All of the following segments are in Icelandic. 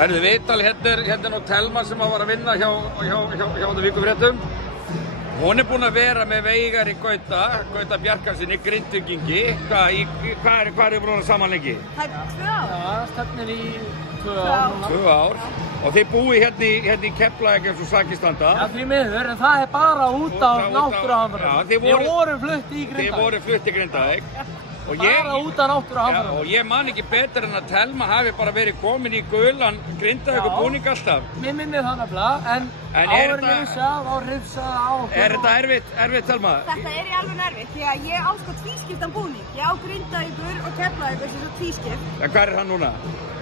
Herðu viðtal, hérna nú Telma sem var að vinna hjá Víkurfréttum. Hún búin að vera með Veigari Gauta Bjarkarsinni, Grindvíkingi. Hvað er búin að saman lengi? Það er 2 ár. Já, stefnir í 2 ár. 2 ár. Og þið búið hérna í Keflavík eins og sakir standa. Já, því miður, en það er bara út af náttúruhamförum. Við vorum flutt í Grindavík. Þið voru flutt í Grindavík. Bara út af náttúruhamförum. Og ég man ekki betur en að Telma hafi bara verið komin í gulan Grindavíkur búning alltaf. Mér minnir það nefnilega, en áður ljósað og hrifsað á. Er þetta erfitt, Telma? Þetta er í alveg erfitt, því að ég á sko tvískiptan búning. Ég á Grindavíkur og Keflavíkur sem svo tvískipt. En hvað er hann núna?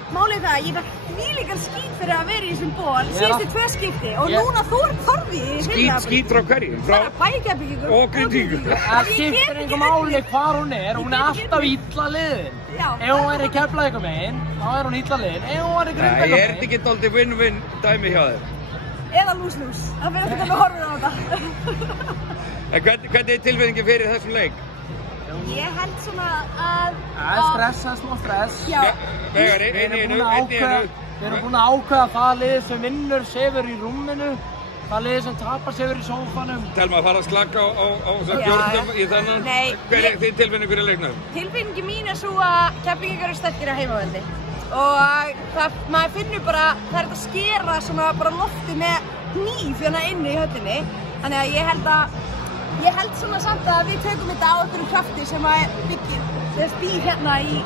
Málið það að ég fekk þvílíkan skít fyrir að vera í þessum ból síðustu 2 skipti og núna þorði ég Skít frá hverjum? Bara bæði Keflavíkur og Grindvíkingur. Það skiptir einhver máli hvar hún er alltaf illa liðin. Ef hún er í Keflavíkur megin, þá er hún illa liðin. Ef hún er í Grindavíkur megin. Er þetta ekki dálítið win-win dæmi hjá þér? Eða lús-lús. Það verður þetta með horfið á þetta. En hvernig er tilfinningin fyrir þessum leik? Ég held svona að... Smá stress. Já. Vegari, einu. Við erum búin að ákveða það lið sem vinnur sefur í rúminu, það lið sem tapar sefur í sófanum. Telma, fara að slaka á björnum í þennan. Nei. Hver er þín tilfinningur í leiknum? Tilfinningi mín er svo að Keflvíkingar eru sterkir á heimavelli. Og maður finnur bara, það er að skera svona bara lofti með hníf hérna inni í höllinni. Þannig að ég held svona samt að við tökum þetta á einhverjum krafti sem að býr hérna í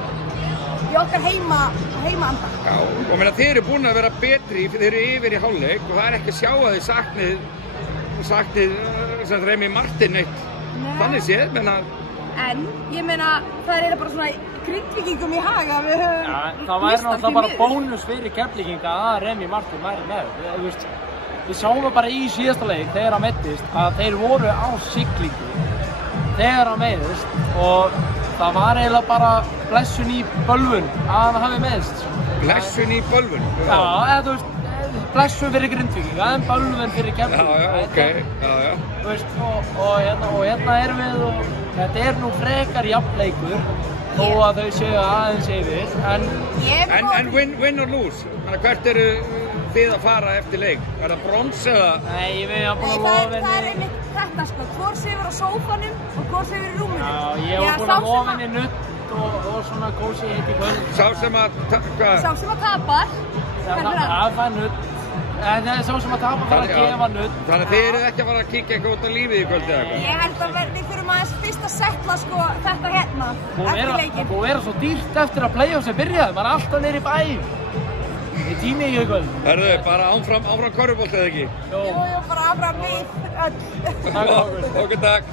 okkar heimaanda. Já, og meina þið eru búin að vera betri, þið eru yfir í hálfleik og það er ekki að sjá að þið saknið sem Remi Martin eitt. Þannig séð, menna... En, ég meina, það er bara svona Grindvíkingum í hag að við höfum... Já, það væri náttúrulega bara bónus fyrir Keflvíkinga að Remi Martin væri með. Við sjáum bara í síðasta leik, þegar hann meiddist, að þeir voru á siglingu þegar hann meiddist og það var eiginlega bara blessun í bölvun að hann hafi meiðst. Blessun í bölvun? Já, eða þú veist, blessun fyrir Grindvíkinga, en bölvun fyrir Keflvíkinga. Já, ok. Þú veist, og hérna erum við og þetta er nú frekar jafnleikur þó að þau séu aðeins yfir, En win or lose? Hvert eru þið að fara eftir leik? Er það brons eða? Nei, við erum búin að lofa henni. Það er einmitt þetta sko, hvor sefur á sófanum og hvor sefur í rúminu. Já, ég var búin að lofa henni nutt og svona kósi hitt í kvöld. Sá sem að tapar, það fær nutt. En sá sem að tapar fara að gefa nutt. Þannig að þið eruð ekki að fara að kíkja eitthvað út á lífið í kvöld eða eitthvað? Ég held að við þurfum aðeins fyrst að setla sko þetta hérna eftir leikinn. Það búið að vera svo dýrt eftir að playoffsi byrjaði, maður er alltaf niður í bæ. Í tími í kvöld. Herðu, bara áfram körfubolta eða ekki? Jú, bara áfram við öll. Takk okkur. Takk.